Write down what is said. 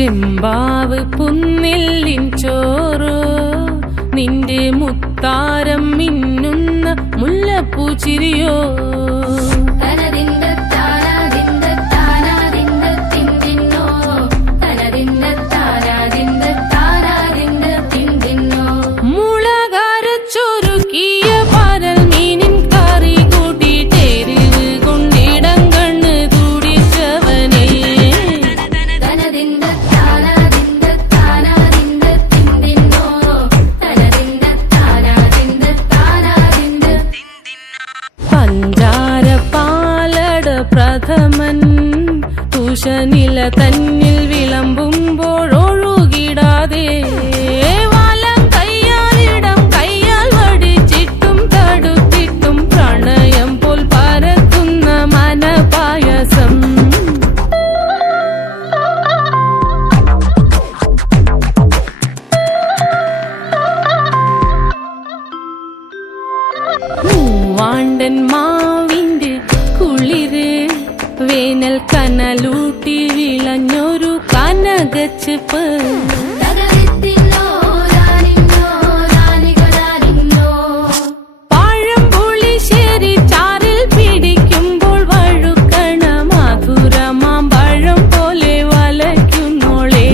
ചെമ്പാവ് പുന്നെല്ലിൻ ചോറോ നിന്റെ മുത്താരം മിന്നുന്ന മുല്ലപ്പൂച്ചിരിയോ പ്രഥമൻ തുഷനില തന്നിൽ വിളമ്പുമ്പോഴൊഴുകിടാതെ വലം കയ്യാലിടം കയ്യാൽ വടിച്ചിട്ടും തടുത്തിട്ടും പ്രണയം പോൽ പരത്തുന്ന മനപായസം മൂവാണ്ടൻ മാവിന്റെ കുളിര് വേനൽ കനലൂട്ടി വിളഞ്ഞൊരു കനകച്ചിപ്പ് പഴംപുളിശ്ശേരി ചാറിൽ പിടിക്കുമ്പോൾ വഴുക്കണ മധുരമാം പഴം പോലെ വലയ്ക്കുന്നോളേ